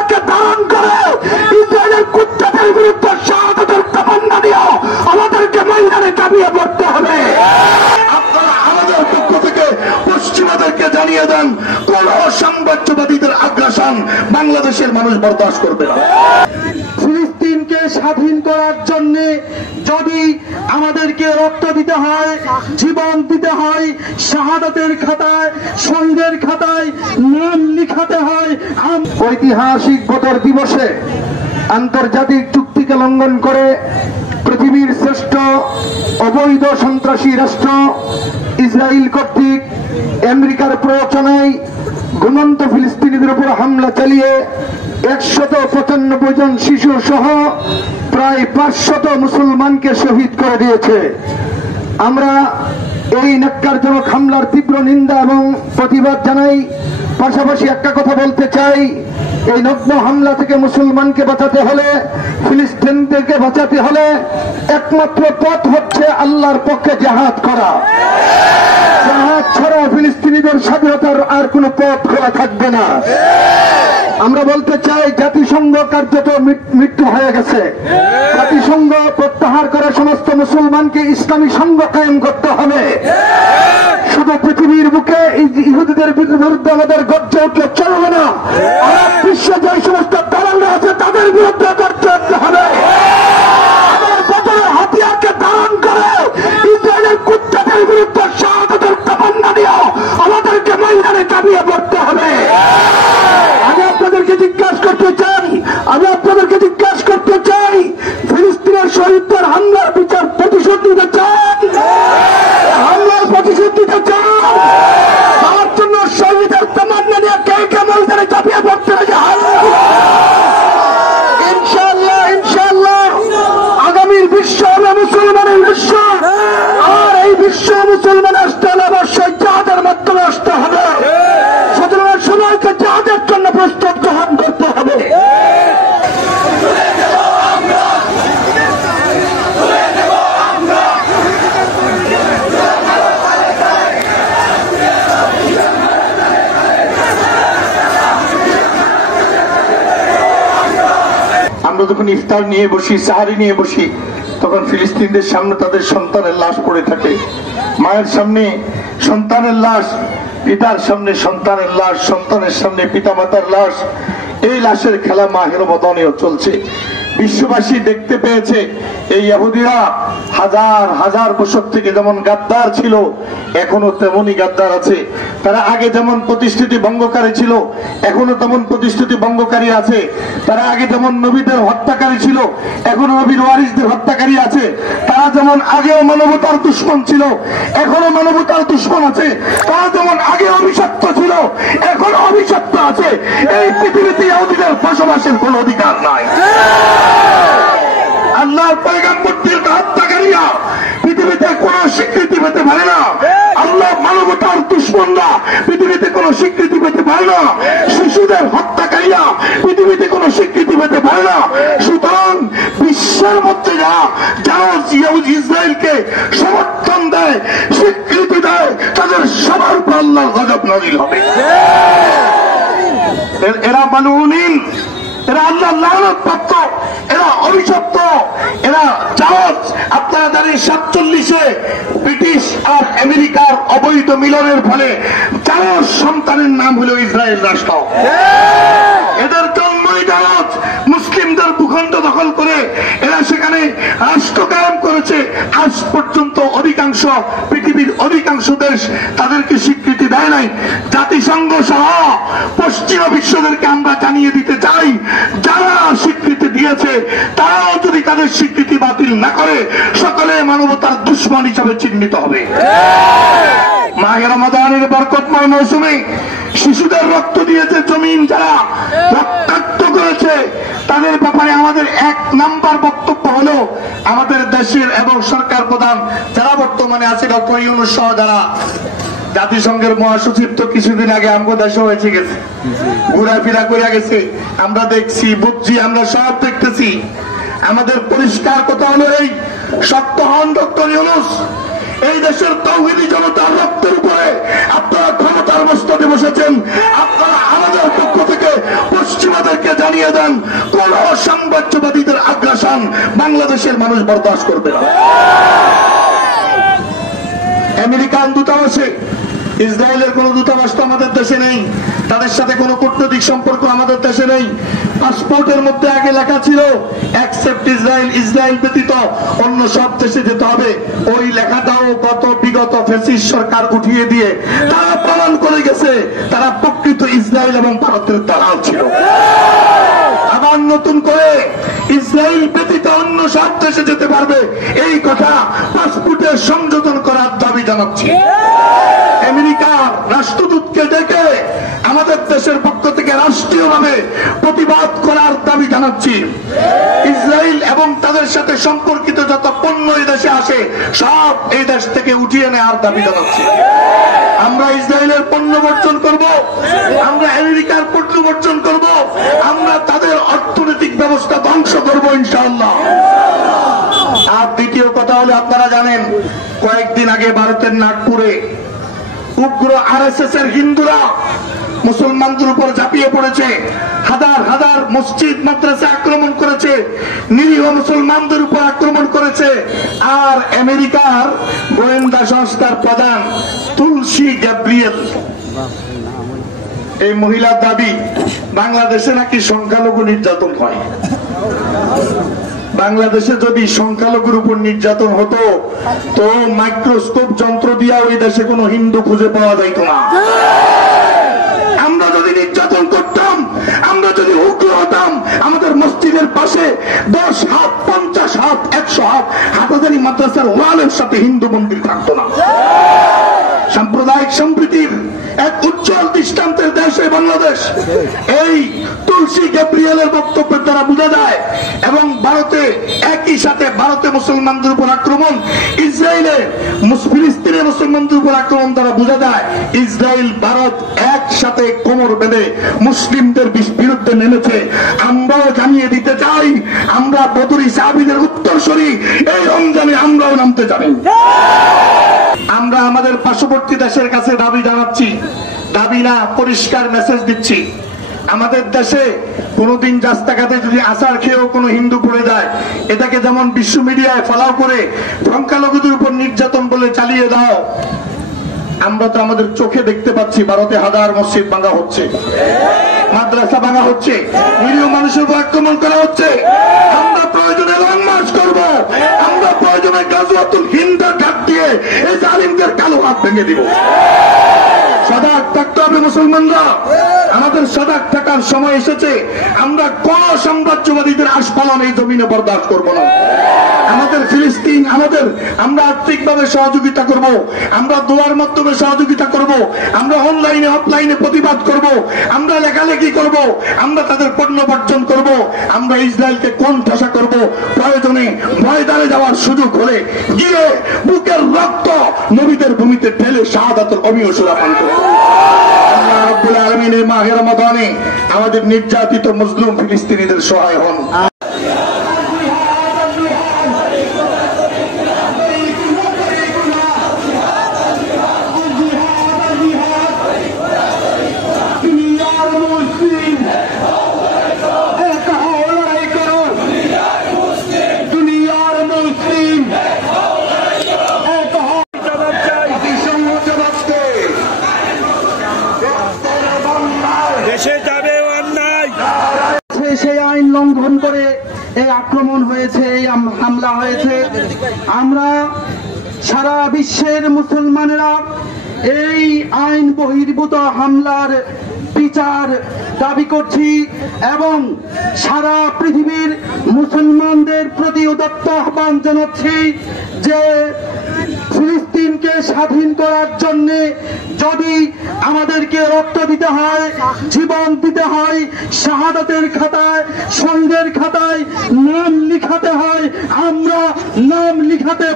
হাতিয়ারকে ধারণ করে ইসরায়েলের কুত্তাদের বিরুদ্ধে শাহাদাতের তামান্না নিয়ে আমাদেরকে ময়দানে কাঁপিয়ে পড়তে হবে। আপনারা আমাদের পক্ষ থেকে পশ্চিমাদেরকে জানিয়ে দেন, কোন সাম্রাজ্যবাদীদের আগ্রাসন বাংলাদেশের মানুষ বরদাস্ত করবে না। ফিলিস্তিনকে স্বাধীন করার জন্য যদি আমাদেরকে রক্ত দিতে হয়, জীবন দিতে হয়, শাহাদাতের খাতায়, শহীদের খাতায় নাম লিখাতে হয়। ঐতিহাসিক বদর দিবসে আন্তর্জাতিক চুক্তিকে লঙ্ঘন করে পৃথিবীর শ্রেষ্ঠ অবৈধ সন্ত্রাসী রাষ্ট্র ইসরায়েল কর্তৃক আমেরিকার প্ররোচনায় ঘুমন্ত ফিলিস্তিনিদের উপর হামলা চালিয়ে 195 জন শিশু সহ প্রায় 500 মুসলমানকে শহীদ করে দিয়েছে। আমরা এই ন্যাক্কারজনক হামলার তীব্র নিন্দা এবং প্রতিবাদ জানাই। পাশাপাশি একটা কথা বলতে চাই, এই নগ্ন হামলা থেকে মুসলমানকে বাঁচাতে হলে, ফিলিস্তিনদেরকে বাঁচাতে হলে একমাত্র পথ হচ্ছে আল্লাহর পক্ষে জিহাদ করা। জিহাদ ছাড়া ফিলিস্তিনিদের স্বাধীনতার আর কোনো পথ খোলা থাকবে না। আমরা বলতে চাই, জাতিসংঘ কার্যত মৃত্যু হয়ে গেছে। জাতিসংঘ প্রত্যাহার করে সমস্ত মুসলমানকে ইসলামী সংঘ কায়েম করতে হবে। শুধু পৃথিবীর বুকে ইহুদিদের বিরুদ্ধে আমাদের গর্জে উঠলে চলবে না। আরব বিশ্বে যে সমস্ত দালালরা আছে তাদের বিরুদ্ধে গর্জে উঠতে হবে। হাতিয়ারকে ধারণ করে ইসরায়েলের কুত্তাদের বিরুদ্ধে শাহাদাতের তামান্না নিয়ে আমাদেরকে ময়দানে কাঁপিয়ে পড়তে হবে। আমি আপনাদেরকে জিজ্ঞাসা করতে চাই, ফিলিস্তিনের শহীদদের হামলার বিচার প্রতিশোধ নিতে চান? হামলার প্রতিশোধ নিতে চান? তার জন্য শহীদের তামান্না নিয়ে কে কে ময়দানে চাপিয়ে পড়তে হবে? ইনশাআল্লাহ আগামীর বিশ্ব হবে মুসলমানের বিশ্ব। আর এই বিশ্ব মুসলমান আসতে হলে অবশ্যই জিহাদের মাধ্যমে আসতে হবে। সুতরাং সময়কে জিহাদের জন্য প্রস্তুত গ্রহণ করতে হবে। আমরা যখন ইফতার নিয়ে বসি, সাহারি নিয়ে বসি, তখন ফিলিস্তিনদের সামনে তাদের সন্তানের লাশ পড়ে থাকে। মায়ের সামনে সন্তানের লাশ, পিতার সামনে সন্তানের লাশ, সন্তানের সামনে পিতামাতার লাশ। এই লাশের খেলা মাহে রমাদানেও চলছে। বিশ্ববাসী দেখতে পেয়েছে এই ইহুদিরা হাজার হাজার বছর থেকে যেমন গাদ্দার ছিল, এখনো তেমনই গাদ্দার আছে। তারা আগে যেমন প্রতিশ্রুতি ভঙ্গকারী ছিল, এখনো তেমন প্রতিশ্রুতি ভঙ্গকারী আছে। তারা আগে যেমন নবীদের হত্যাকারী ছিল, এখনো নবীর ওয়ারিসদের হত্যাকারী আছে। তারা যেমন আগেও মানবতার দুশ্মন ছিল, এখনো মানবতার দুশ্মন আছে। তারা যেমন আগে অভিশপ্ত ছিল, এখনো অভিশপ্ত আছে। এই পৃথিবীতে ইহুদিদের বসবাসের কোন অধিকার নাই। আল্লাহর পয়গম্বরদের হত্যাকারীরা পৃথিবীতে কোন স্বীকৃতি পেতে পারে না। আল্লাহ মানবতার দুশ্মনরা পৃথিবীতে কোন স্বীকৃতি পেতে পারে না। শিশুদের হত্যাকারীরা পৃথিবীতে কোন স্বীকৃতি পেতে পারে না। সুতরাং বিশ্বের মধ্যে যারা ইসরায়েলকে সমর্থন দেয়, স্বীকৃতি দেয়, তাদের সবার উপর আল্লাহর গজব নাযিল হবে। এরা মালউনিন, এরা আল্লাহর লানত প্রাপ্ত, এরা অভিশপ্ত, এরা জাওয়াজ। আপনারা জানেন 47-এ ব্রিটিশ আর আমেরিকার অবৈধ মিলনের ফলে জাওয়াজ সন্তানের নাম হলো ইসরায়েল রাষ্ট্র। এদের জন্মই জাওয়াজ। মুসলিমদের ভূখণ্ড দখল করে এরা সেখানে রাষ্ট্র কায়েম করেছে। আজ পর্যন্ত অধিকাংশ পৃথিবীর অধিকাংশ দেশ তাদেরকে স্বীকৃতি দেয় নাই। জাতিসংঘ সহ পশ্চিমা বিশ্বদেরকে আমরা জানিয়ে দিতে চাই, যারা স্বীকৃতি দিয়েছে তারাও যদি তাদের স্বীকৃতি বাতিল না করে, সকলে মানবতার দুশ্মন হিসাবে চিহ্নিত হবে। মাহে রমাদানের বরকতময় মৌসুমে শিশুদের রক্ত দিয়েছে জমিন, যারা রক্তাক্ত করেছে, তাদের ব্যাপারে আমাদের 1 নাম্বার বক্তব্য হলো আমাদের দেশের এবং সরকার প্রধান যারা বর্তমানে আছে, ডক্টর ইউনূস সহ যারা জাতিসংঘের মহাসচিব, তো কিছুদিন আগে আমগো দেশে হয়েছে গেছে, ঘোরাফেরা করে গেছে। আমরা দেখছি, বুঝছি, আমরা সব দেখতেছি। আমাদের পরিষ্কার কথা হলো এই, শক্ত হন ডক্টর ইউনূস। এই দেশের তাওহীদি জনতার রক্তের উপরে আপনারা ক্ষমতার মস্তদে বসেছেন। আপনারা আমাদের পক্ষ থেকে পশ্চিমাদেরকে জানিয়ে দেন, কোন সাম্রাজ্যবাদীদের আগ্রাসন বাংলাদেশের মানুষ বরদাস্ত করবে না। আমেরিকান দূতাবাসে, ইসরায়েলের কোন দূতাবাস তো আমাদের দেশে নেই, তাদের সাথে কোনো কূটনৈতিক সম্পর্ক আমাদের দেশে নেই। পাসপোর্টের মধ্যে আগে লেখা ছিল অ্যাকসেপ্ট ইসরায়েল, ইসরায়েল ব্যতীত অন্য সব দেশে যেতে হবে। ওই লেখাটাও বিগত ফ্যাসিস্ট সরকার উঠিয়ে দিয়ে তারা প্রমাণ করে গেছে তারা প্রকৃত ইসরায়েল এবং ভারতের দালাল ছিল। আবার নতুন করে ইসরায়েল ব্যতীত অন্য সব দেশে যেতে পারবে, এই কথা পাসপোর্টে সংযোজন করার দাবি জানাচ্ছি। আমেরিকার রাষ্ট্রদূতকে ডেকে আমাদের দেশের পক্ষ থেকে রাষ্ট্রীয়ভাবে প্রতিবাদ করার দাবি জানাচ্ছি। ইসরায়েল এবং তাদের সাথে সম্পর্কিত যত পণ্য এই দেশে আসে সব এই দেশ থেকে উঠিয়ে নেওয়ার দাবি জানাচ্ছি। আমরা ইসরায়েলের পণ্য বর্জন করব, আমরা আমেরিকার পণ্য বর্জন করব, আমরা তাদের অর্থনৈতিক ব্যবস্থা ধ্বংস করব ইনশাআল্লাহ। আর দ্বিতীয় কথা হলো, আপনারা জানেন কয়েকদিন আগে ভারতের নাগপুরে উগ্র আরএসএস এর হিন্দুরা মুসলমানদের উপর ঝাঁপিয়ে পড়েছে, হাজার হাজার মসজিদ মাদ্রাসা আক্রমণ করেছে, নিরীহ মুসলমানদের উপর আক্রমণ করেছে। আর আমেরিকার গোয়েন্দা সংস্থার প্রধান তুলসী গ্যাব্রিয়েল, এই মহিলার দাবি বাংলাদেশে নাকি সংখ্যালঘু নির্যাতন হয়। বাংলাদেশে যদি সংখ্যালঘুর উপর নির্যাতন হতো তো মাইক্রোস্কোপ যন্ত্র দিয়া ওই দেশে কোনো হিন্দু খুঁজে পাওয়া যাইত না। আমরা যদি নির্যাতন করতাম, আমরা যদি উগ্র হতাম, আমাদের মসজিদের পাশে 10 হাত 50 হাত 100 হাত হাটাজারি মাদ্রাসার ওয়ালের সাথে হিন্দু মন্দির থাকতো না। সাম্প্রদায়িক সম্প্রীতির এক উজ্জ্বল দৃষ্টান্তের দেশে বাংলাদেশ। এই তুলসী গ্যাব্রিয়েলের বক্তব্যের দ্বারা বোঝা যায়। এবং ভারতে একই সাথে ভারতে মুসলমানদের উপর আক্রমণ, ইসরায়েলে ফিলিস্তিনের মুসলমানদের উপর আক্রমণ দ্বারা বোঝা যায় ইসরায়েল ভারত একসাথে কোমর বেঁধে মুসলিমদের বিরুদ্ধে নেমেছে। আমরাও জানিয়ে দিতে চাই, আমরা বদরি সাহাবীদের উত্তরসূরি, এই রমজানে আমরাও নামতে জানি। আমরা আমাদের পার্শ্ববর্তী দেশের কাছে দাবি জানাচ্ছি, দাবি না পরিষ্কার মেসেজ দিচ্ছি। আমাদের দেশে কোনদিন রাস্তাঘাটে যদি আচার খেয়েও কোনো হিন্দু পড়ে যায়, এটাকে যেমন বিশ্ব মিডিয়ায় ফলাও করে সংখ্যালঘুদের উপর নির্যাতন বলে চালিয়ে দাও। আমরা তো আমাদের চোখে দেখতে পাচ্ছি ভারতে হাজার মসজিদ ভাঙা হচ্ছে, মাদ্রাসা ভাঙা হচ্ছে, নিরীহ মানুষের উপর আক্রমণ করা হচ্ছে। আমরা প্রয়োজনে লং মার্চ করব, আমরা প্রয়োজনে গাজওয়াতুল হিন্দের ঘাট দিয়ে এই জালিমদের কালো হাত ভেঙে দিব। সজাগ থাকতে হবে মুসলমানরা, আমাদের সজাগ থাকার সময় এসেছে। আমরা কোন সাম্রাজ্যবাদীদের আস্ফালন এই জমিনে বরদাস্ত করব না। আমাদের ফিলিস্তিন, আমরা আর্থিকভাবে সহযোগিতা করব, আমরা দোয়ার মাধ্যমে সহযোগিতা করব, আমরা অনলাইনে অফলাইনে প্রতিবাদ করব, আমরা লেখালেখি করব, আমরা তাদের পণ্য বর্জন করব, আমরা ইসরায়েলকে কোণঠাসা করব। প্রয়োজনে ময়দানে যাওয়ার সুযোগ হলে গিয়ে বুকের রক্ত নবীদের ভূমিতে ঢেলে শাহাদাতের অমীয় সুরা পান করব। আল্লাহ রাব্বুল আলামিন এই মাহে রমাদানে আমাদের নির্যাতিত মজলুম ফিলিস্তিনিদের সহায় হন। সেই আইন লঙ্ঘন করে এই আক্রমণ হয়েছে, এই হামলা হয়েছে। আমরা সারা বিশ্বের মুসলমানেরা এই আইন বহির্ভূত হামলার বিচার দাবি করছি এবং সারা পৃথিবীর মুসলমানদের প্রতি উদাত্ত আহ্বান জানাচ্ছি যে ফিলিস্তিনকে স্বাধীন করার জন্য যদি আমাদেরকে রক্ত দিতে হয়, জীবন দিতে হয়, শাহাদাতের খাতায়, শহীদের খাতায় নাম লিখাতে হয়, আমরা নাম লিখাতে